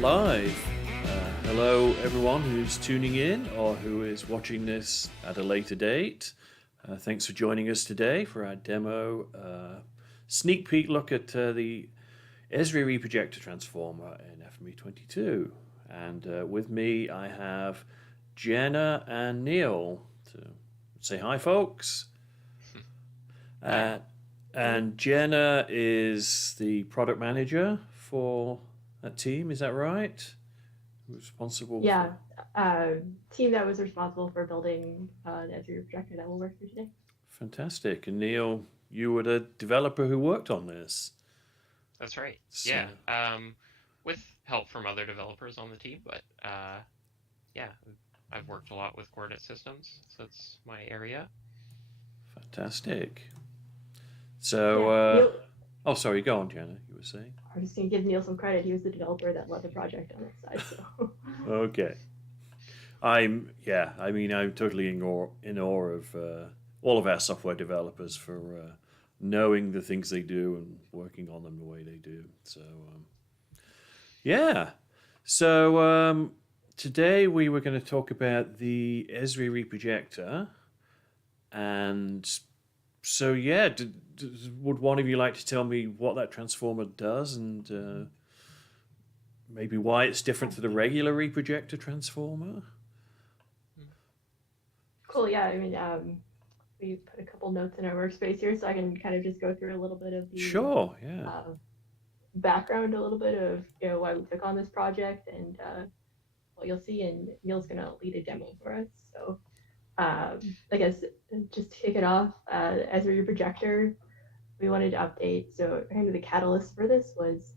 live. Hello, everyone who's tuning in or who is watching this at a later date. Thanks for joining us today for our demo sneak peek look at the EsriReprojector Transformer in FME 22. And with me, I have Jenna and Neil. So say hi, folks. And Jenna is the product manager for that team, is that right? Responsible. Yeah, team that was responsible for building the EsriReprojector that we'll work through today. Fantastic. And Neil, you were the developer who worked on this. That's right. So, yeah, with help from other developers on the team, but yeah, I've worked a lot with coordinate systems, so that's my area. Fantastic. So, oh, sorry, go on, Jenna, you were saying? I was just going to give Neil some credit. He was the developer that led the project on this side. So. Okay. I'm totally in awe of all of our software developers for knowing the things they do and working on them the way they do. So, yeah. So, today we were going to talk about the EsriReprojector. And so, yeah, would one of you like to tell me what that transformer does and maybe why it's different to the regular reprojector transformer? Cool, yeah. I mean, we put a couple notes in our workspace here, so I can kind of just go through a little bit of the background, a little bit of why we took on this project, and what you'll see. And Neil's going to lead a demo for us. So, I guess just to kick it off, as a reprojector, we wanted to update. So kind of the catalyst for this was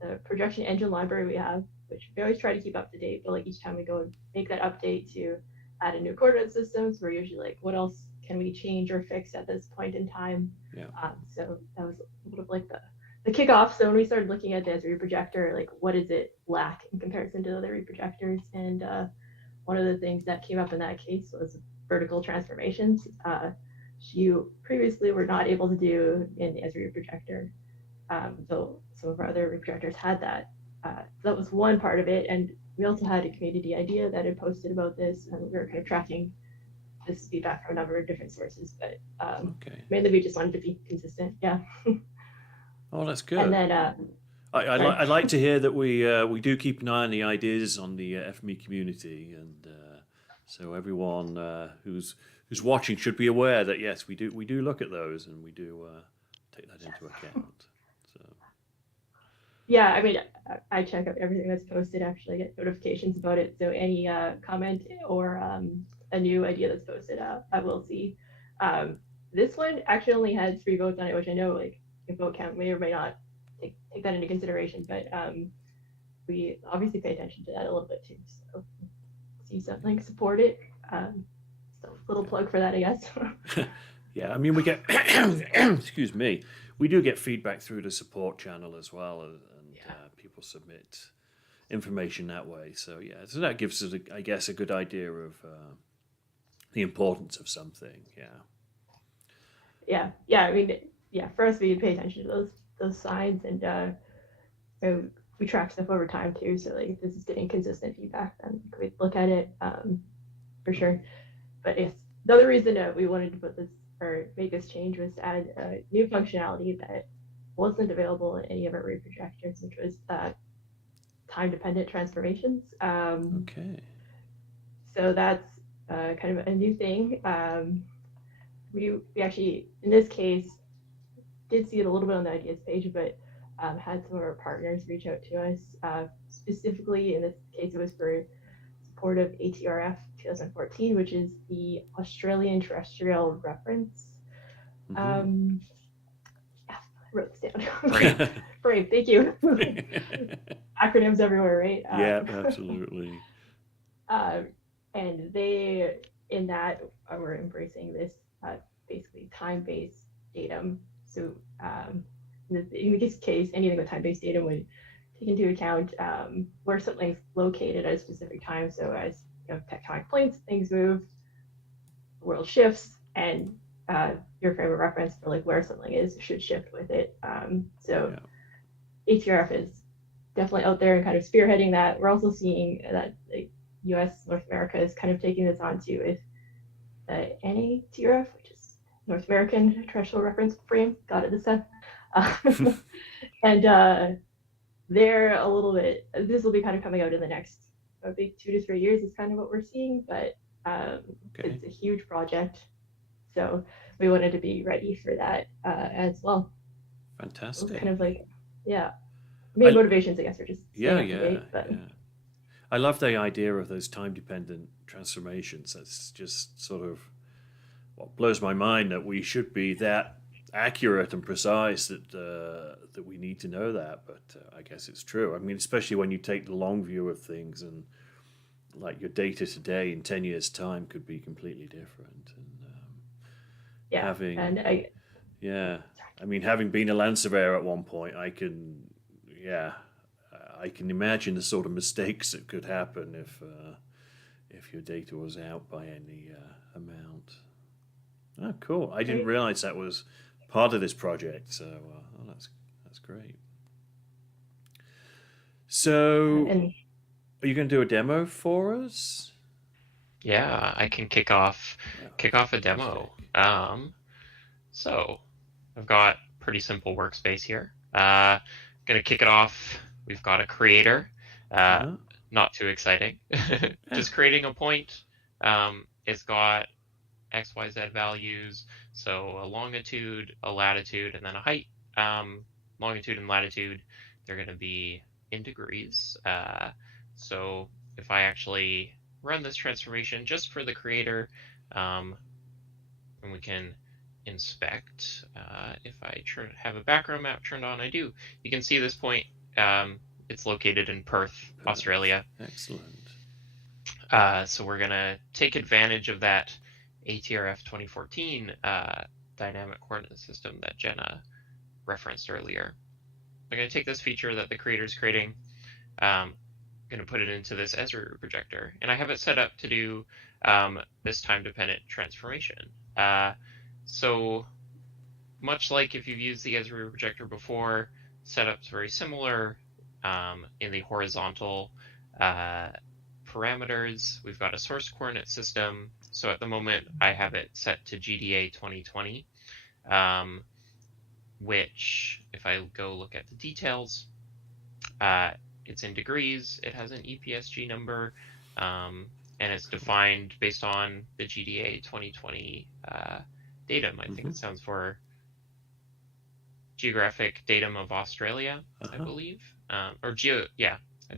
the projection engine library we have, which we always try to keep up to date, but like each time we go and make that update to add a new coordinate systems, we're usually like, what else can we change or fix at this point in time? Yeah. So that was a little bit like the kickoff. So when we started looking at the reprojector, like what does it lack in comparison to other reprojectors? And one of the things that came up in that case was vertical transformations. You previously were not able to do in the EsriReprojector, though some of our other reprojectors had that. So that was one part of it, and we also had a community idea that had posted about this, and we were kind of tracking this feedback from a number of different sources, but mainly we just wanted to be consistent. Yeah. Oh, that's good. And then I like to hear that we do keep an eye on the ideas on the FME community, and so everyone who's watching should be aware that yes, we do look at those and we do take that into account. So yeah, I mean, I check out everything that's posted. Actually, I get notifications about it. So any comment or a new idea that's posted, I will see. This one actually only had 3 votes on it, which I know like a vote count may or may not take that into consideration, but we obviously pay attention to that a little bit too. So see something, support it. So little plug for that, I guess. Yeah, I mean we get excuse me, we do get feedback through the support channel as well, and people submit information that way. So yeah, so that gives us, I guess, a good idea of the importance of something. Yeah. I mean, yeah. For us, we pay attention to those signs, and we track stuff over time too. So like, if this is getting consistent feedback, then we look at it for sure. But yes, the other reason we wanted to put this or make this change was to add new functionality that wasn't available in any of our reprojectors, which was time-dependent transformations. Okay. So that's kind of a new thing. We actually, in this case, did see it a little bit on the ideas page, but had some of our partners reach out to us. Specifically, in this case, it was for support of ATRF 2014, which is the Australian Terrestrial Reference. Mm-hmm. Yeah, I wrote this down. Brave, thank you. Acronyms everywhere, right? Yeah, absolutely. And they, in that, were embracing this basically time-based datum. So in this case, anything with time-based datum would take into account where something's located at a specific time. So as tectonic plates, things move, the world shifts, and your frame of reference for like where something is should shift with it. So ATRF is definitely out there and kind of spearheading that. We're also seeing that the U.S. North America is kind of taking this on too with the NATRF, which is North American Terrestrial Reference Frame. Got it this time. And they're a little bit. This will be kind of coming out in the next maybe 2 to 3 years. Is kind of what we're seeing, but it's a huge project, so we wanted to be ready for that as well. Fantastic. So kind of like, yeah, main motivations, I guess, are just yeah. I love the idea of those time-dependent transformations. That's just sort of what blows my mind, that we should be that accurate and precise that we need to know that. But I guess it's true. I mean, especially when you take the long view of things, and like your data today in 10 years' time could be completely different. And I mean, having been a land surveyor at one point, I can imagine the sort of mistakes that could happen if your data was out by any amount. Oh, cool! I didn't realize that was part of this project. So that's great. So, are you going to do a demo for us? Yeah, I can kick off a demo. So I've got pretty simple workspace here. Gonna kick it off. We've got a creator. Not too exciting. Just creating a point. It's got X, Y, Z values. So a longitude, a latitude, and then a height. Longitude and latitude, they're going to be in degrees. So if I actually run this transformation just for the creator, and we can inspect, if I have a background map turned on, I do. You can see this point. It's located in Perth, Australia. Excellent. So we're going to take advantage of that ATRF 2014 dynamic coordinate system that Jenna referenced earlier. I'm going to take this feature that the creator is creating, I'm going to put it into this EsriReprojector, and I have it set up to do this time-dependent transformation. So much like if you've used the EsriReprojector before, setup's very similar. In the horizontal parameters, we've got a source coordinate system. So at the moment, I have it set to GDA 2020, which, if I go look at the details, it's in degrees, it has an EPSG number, and it's defined based on the GDA 2020 datum. I think it stands for Geographic Datum of Australia, I believe. I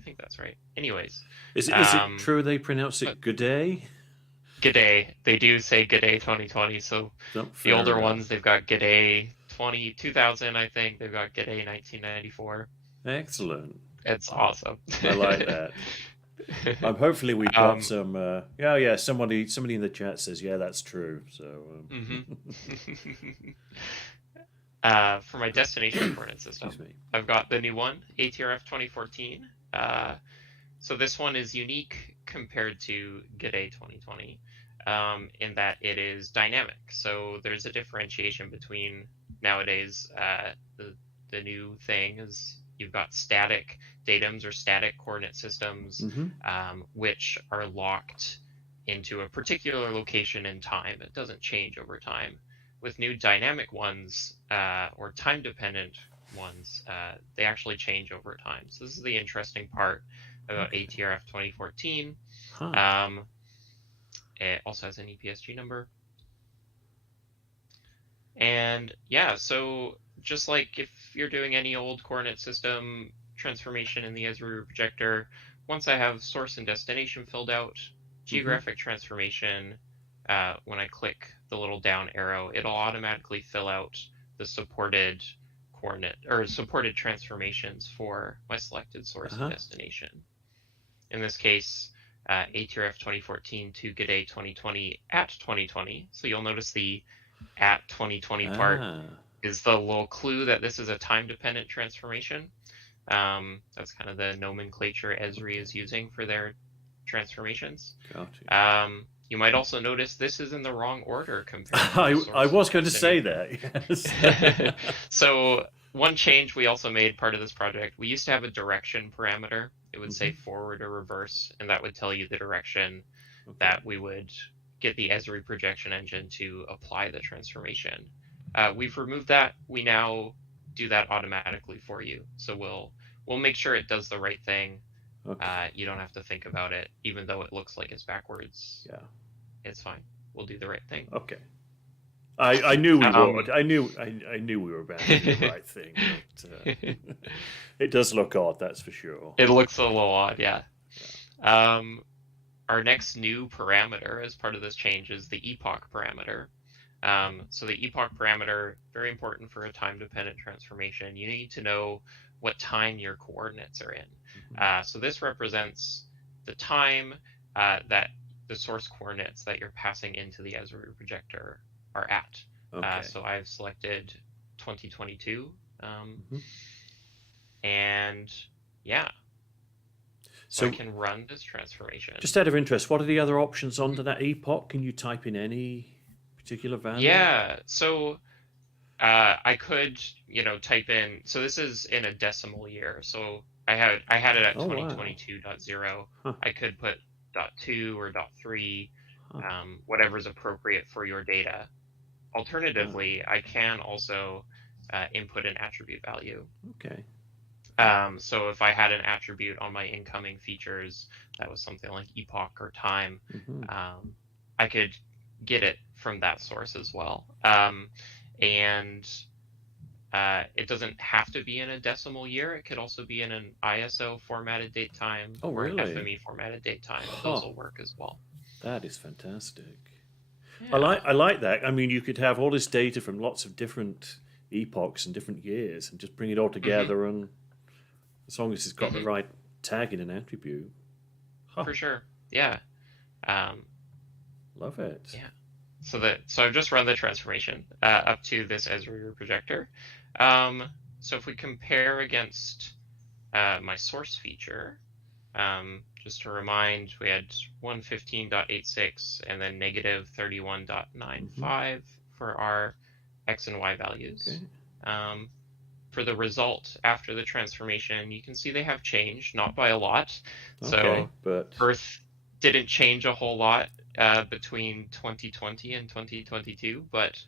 think that's right. Anyways. Is it true they pronounce it G'day? G'day. They do say G'day 2020, so the older ones, they've got G'day 2000, I think. They've got G'day 1994. Excellent. It's awesome. I like that. Hopefully we got some. Somebody in the chat says, yeah, that's true. So. For my destination coordinate system, I've got the new one, ATRF 2014. So this one is unique compared to G'day 2020 in that it is dynamic. So there's a differentiation between nowadays. The new thing is you've got static datums or static coordinate systems, which are locked into a particular location in time. It doesn't change over time. With new dynamic ones or time-dependent ones, they actually change over time. So this is the interesting part about ATRF 2014. It also has an EPSG number. And yeah, so just like if you're doing any old coordinate system transformation in the EsriReprojector, once I have source and destination filled out, geographic transformation, when I click the little down arrow, it'll automatically fill out the supported coordinate or supported transformations for my selected source and destination. In this case, ATRF 2014 to G'day 2020 at 2020. So you'll notice the at 2020 part is the little clue that this is a time-dependent transformation. That's kind of the nomenclature Esri is using for their transformations. Gotcha. You might also notice this is in the wrong order compared to I was going to say that. Yes. So one change we also made part of this project, we used to have a direction parameter. It would say Mhm. forward or reverse, and that would tell you the direction Okay. that we would get the Esri projection engine to apply the transformation. We've removed that. We now do that automatically for you. So we'll make sure it does the right thing. Okay. You don't have to think about it, even though it looks like it's backwards. Yeah. It's fine. We'll do the right thing. Okay. I knew we Um, would. I knew we were about to do the right thing. But, it does look odd, that's for sure. It looks a little odd, yeah. Our next new parameter as part of this change is the epoch parameter. So the epoch parameter, very important for a time-dependent transformation. You need to know what time your coordinates are in. So this represents the time that the source coordinates that you're passing into the EsriReprojector are at. Okay. So I've selected 2022, and yeah. So I can run this transformation. Just out of interest, what are the other options under that epoch? Can you type in any particular value? Yeah, so I could, type in. So this is in a decimal year. So I had it at 2022.0. Huh. I could put .2 or .3, Huh. whatever's appropriate for your data. Alternatively, I can also input an attribute value. Okay. So if I had an attribute on my incoming features that was something like epoch or time, I could get it from that source as well. And it doesn't have to be in a decimal year. It could also be in an ISO formatted date time or an FME formatted date time. Those will work as well. That is fantastic. Yeah. I like that. I mean, you could have all this data from lots of different epochs and different years and just bring it all together, and as long as it's got the right tag in an attribute. Huh. For sure. Yeah. Love it. Yeah. So I've just run the transformation up to this EsriReprojector. So if we compare against my source feature, just to remind, we had 115.86 and then negative 31.95 for our X and Y values. Okay. For the result after the transformation, you can see they have changed, not by a lot. Okay, but Earth didn't change a whole lot between 2020 and 2022, but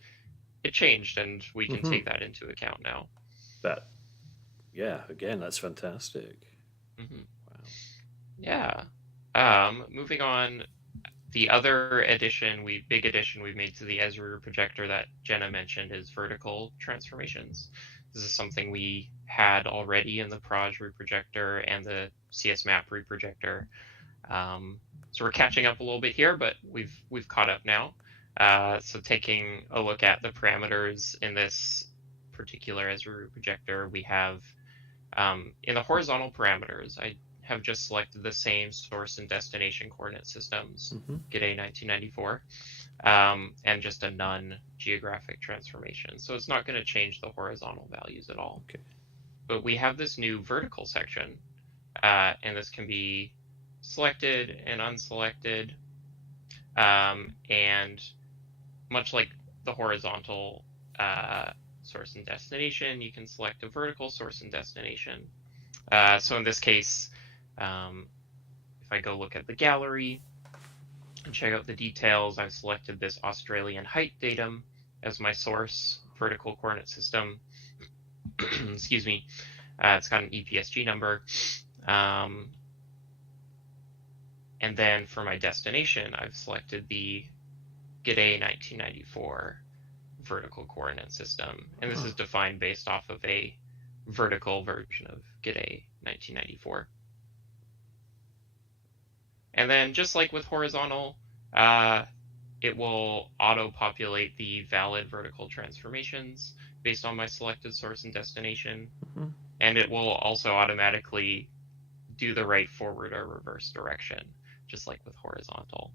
it changed, and we can take that into account now. Again, that's fantastic. Wow. Yeah. Moving on, the other big addition we've made to the EsriReprojector that Jenna mentioned is vertical transformations. This is something we had already in the PROJReprojector and the CS-map reprojector. So we're catching up a little bit here, but we've caught up now. So taking a look at the parameters in this particular EsriReprojector, we have in the horizontal parameters, I have just selected the same source and destination coordinate systems, GDA 1994, and just a none geographic transformation. So it's not going to change the horizontal values at all. Okay. But we have this new vertical section, and this can be selected and unselected, and much like the horizontal source and destination, you can select a vertical source and destination. So in this case, if I go look at the gallery and check out the details, I've selected this Australian height datum as my source vertical coordinate system. Excuse me. It's got an EPSG number. And then for my destination, I've selected the GDA 1994 vertical coordinate system. And this is defined based off of a vertical version of GDA 1994. And then just like with horizontal, it will auto-populate the valid vertical transformations based on my selected source and destination. And it will also automatically do the right forward or reverse direction, just like with horizontal.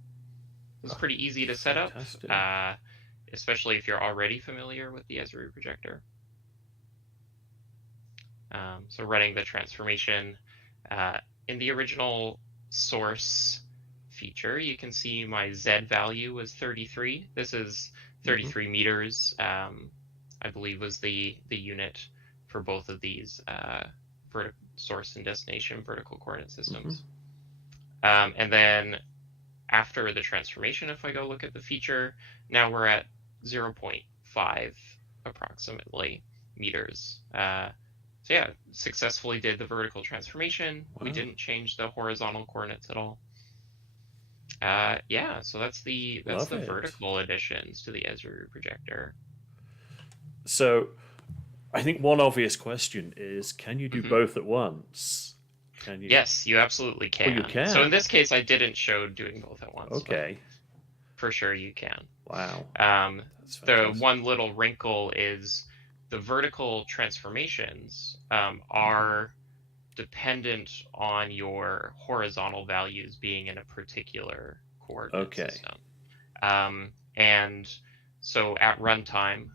It's pretty easy to set up, especially if you're already familiar with the EsriReprojector. So running the transformation, in the original source feature, you can see my Z value was 33. This is 33 meters, I believe was the unit for both of these source and destination vertical coordinate systems. And then after the transformation, if I go look at the feature, now we're at 0.5 approximately meters. So yeah, successfully did the vertical transformation. Wow. We didn't change the horizontal coordinates at all. Yeah, so that's the vertical additions to the EsriReprojector. So I think one obvious question is, can you do both at once? Can you? Yes, you absolutely can. Oh, you can. So in this case, I didn't show doing both at once. Okay. For sure you can. Wow. The one little wrinkle is the vertical transformations are dependent on your horizontal values being in a particular coordinate system. And so at runtime,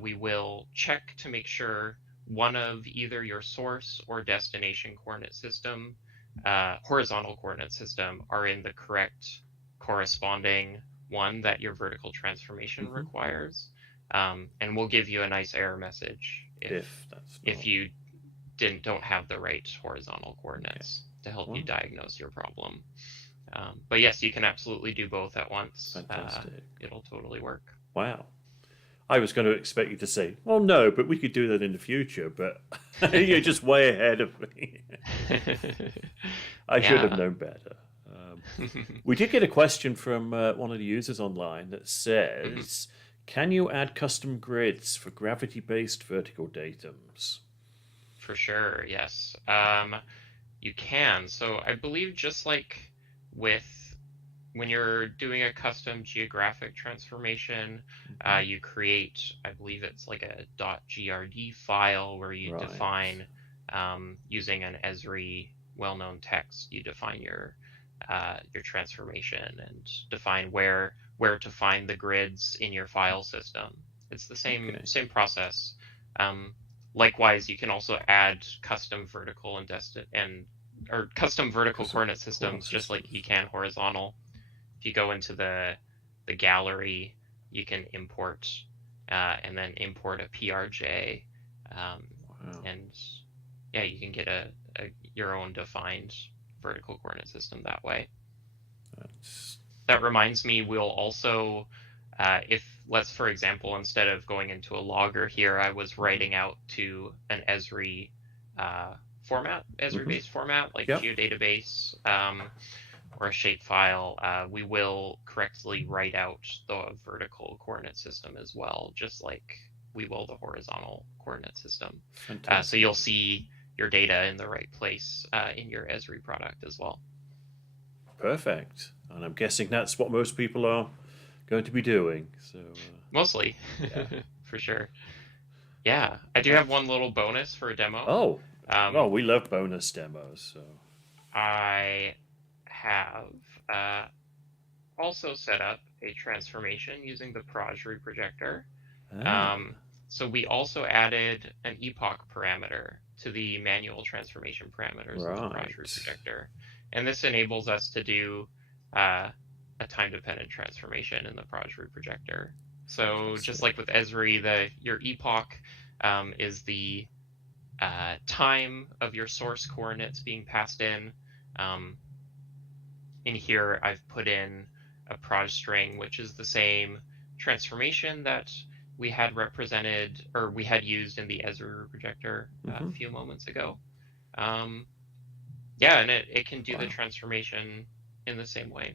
we will check to make sure one of either your source or destination coordinate system, horizontal coordinate system, are in the correct corresponding one that your vertical transformation requires. And we'll give you a nice error message if you don't have the right horizontal coordinates to help you diagnose your problem. But yes, you can absolutely do both at once. Fantastic. It'll totally work. Wow. I was going to expect you to say, well, no, but we could do that in the future, but you're just way ahead of me. I should have known better. We did get a question from one of the users online that says, can you add custom grids for gravity-based vertical datums? For sure, yes. You can. So I believe just like when you're doing a custom geographic transformation, you create, I believe it's like a .grd file where you define, using an Esri well-known text, you define your transformation and define where to find the grids in your file system. It's the same process. Likewise, you can also add custom vertical or custom vertical coordinate systems, just like you can horizontal. If you go into the gallery, you can import and then import a PRJ, and yeah, you can get your own defined vertical coordinate system that way. That reminds me, we'll also, for example, instead of going into a logger here, I was writing out to an Esri format, Esri-based format, like geodatabase or a shapefile, we will correctly write out the vertical coordinate system as well, just like we will the horizontal coordinate system. So you'll see your data in the right place in your Esri product as well. Perfect. And I'm guessing that's what most people are going to be doing. So mostly, for sure. Yeah, I do have one little bonus for a demo. Oh, we love bonus demos. So I have also set up a transformation using the PROJReprojector. So we also added an epoch parameter to the manual transformation parameters of the PROJReprojector. And this enables us to do a time-dependent transformation in the PROJReprojector. So just like with Esri, your epoch is the time of your source coordinates being passed in. In here, I've put in a proj string, which is the same transformation that we had represented, or we had used in the EsriReprojector a few moments ago. Yeah, and it can do the transformation in the same way.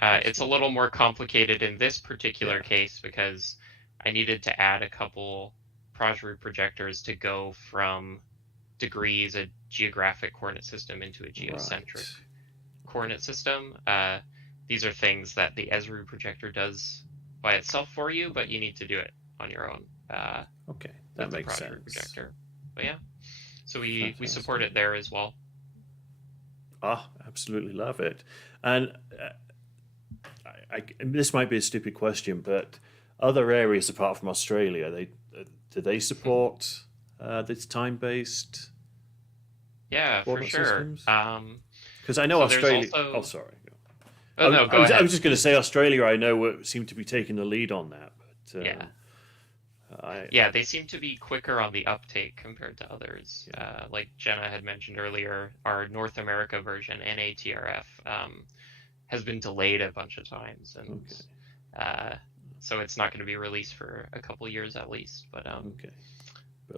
It's a little more complicated in this particular case because I needed to add a couple PROJReprojectors to go from degrees, a geographic coordinate system, into a geocentric coordinate system. These are things that the EsriReprojector does by itself for you, but you need to do it on your own. Okay, that makes sense. Projector. But yeah, so we support it there as well. Absolutely love it. And this might be a stupid question, but other areas apart from Australia, do they support this time-based? Yeah, for sure. Because I know Australia. Also... Oh, sorry. Oh, no, go ahead. I was just going to say Australia. I know seem to be taking the lead on that, but Yeah, they seem to be quicker on the uptake compared to others. Like Jenna had mentioned earlier, our North America version, NATRF, has been delayed a bunch of times, and so it's not going to be released for a couple years at least. But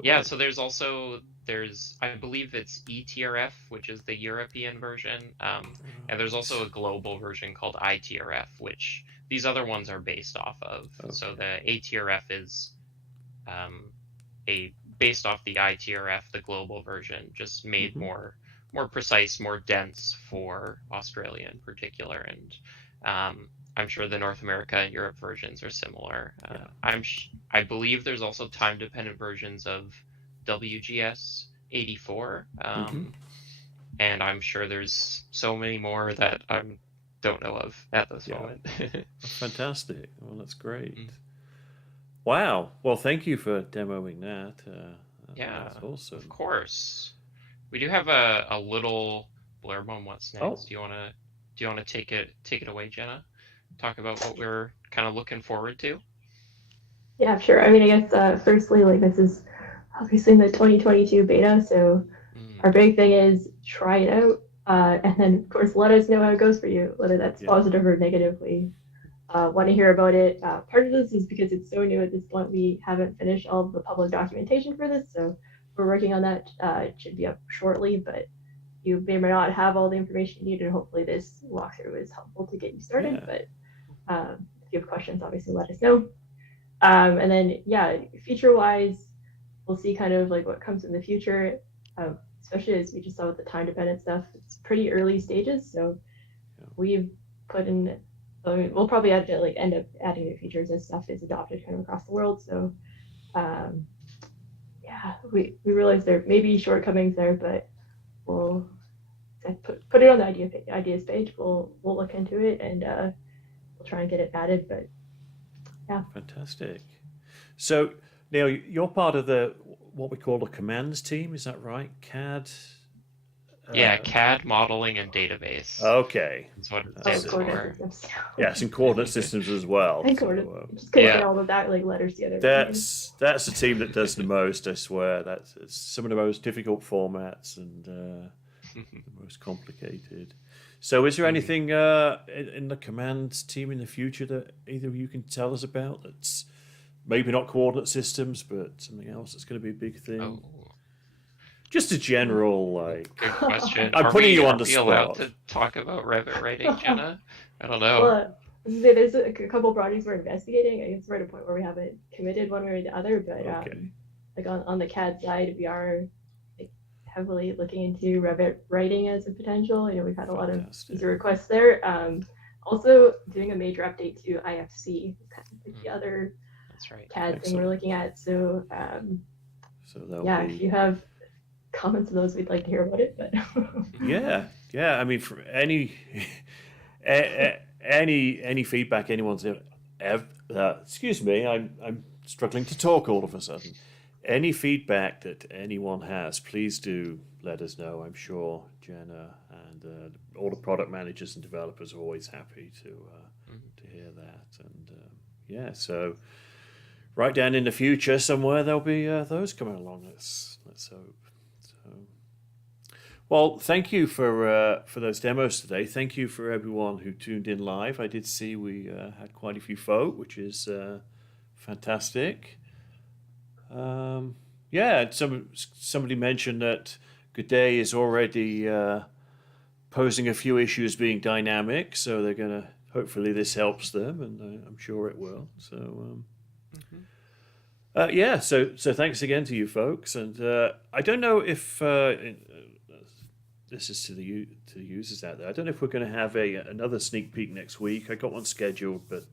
yeah, so there's I believe it's ETRF, which is the European version, and there's also a global version called ITRF, which these other ones are based off of. So the ATRF is based off the ITRF, the global version, just made more precise, more dense for Australia in particular, and I'm sure the North America and Europe versions are similar. I believe there's also time-dependent versions of WGS 84, and I'm sure there's so many more that I don't know of at this moment. Fantastic. Well, that's great. Wow. Well, thank you for demoing that. That's awesome. Of course. We do have a little blurb on what's next. Do you want to take it away, Jenna? Talk about what we're kind of looking forward to. Yeah, sure. I mean, I guess firstly, like, this is obviously in the 2022 beta, so our big thing is try it out, and then of course let us know how it goes for you, whether that's positive or negatively. Want to hear about it. Part of this is because it's so new at this point, we haven't finished all of the public documentation for this, so we're working on that. It should be up shortly, but you may or may not have all the information you need, and hopefully this walkthrough is helpful to get you started. But if you have questions, obviously let us know. And then, feature-wise, we'll see kind of like what comes in the future, especially as we just saw with the time-dependent stuff. It's pretty early stages, so we've put in. I mean, we'll probably have to end up adding new features as stuff is adopted kind of across the world. So, we realize there may be shortcomings there, but we'll put it on the ideas page. We'll look into it and we'll try and get it added. But fantastic. So Neil, you're part of what we call the commands team. Is that right? CAD. CAD modeling and database. Okay. That's what it stands for. Yes, and coordinate systems as well. And just couldn't get all of that letters together. That's the team that does the most. I swear. That's some of the most difficult formats and the most complicated. So, is there anything in the commands team in the future that either of you can tell us about? That's maybe not coordinate systems, but something else that's going to be a big thing. Just a general, Good question. I'm putting you on the spot. Are we allowed to talk about Revit writing, Jenna? I don't know. Well, there's a couple projects we're investigating. I guess we're at a point where we haven't committed one way or the other, but on the CAD side, we are heavily looking into Revit writing as a potential. We've had a lot of user requests there. Also, doing a major update to IFC, kind of the other CAD thing we're looking at. So, if you have comments on those, we'd like to hear about it. But I mean, for any feedback anyone's excuse me, I'm struggling to talk all of a sudden. Any feedback that anyone has, please do let us know. I'm sure Jenna and all the product managers and developers are always happy to hear that. And so right down in the future somewhere there'll be those coming along. Let's hope. Well, thank you for those demos today. Thank you for everyone who tuned in live. I did see we had quite a few folk, which is fantastic. Somebody mentioned that Good Day is already posing a few issues being dynamic, so they're going to, hopefully this helps them, and I'm sure it will. So, so thanks again to you folks. And I don't know if this is to the users out there. I don't know if we're going to have another sneak peek next week. I got one scheduled, but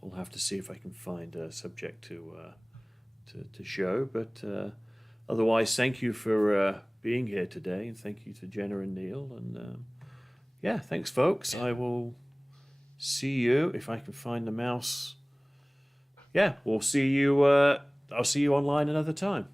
we'll have to see if I can find a subject to show. But otherwise, thank you for being here today, and thank you to Jenna and Neil. And thanks, folks. I will see you if I can find the mouse. We'll see you. I'll see you online another time.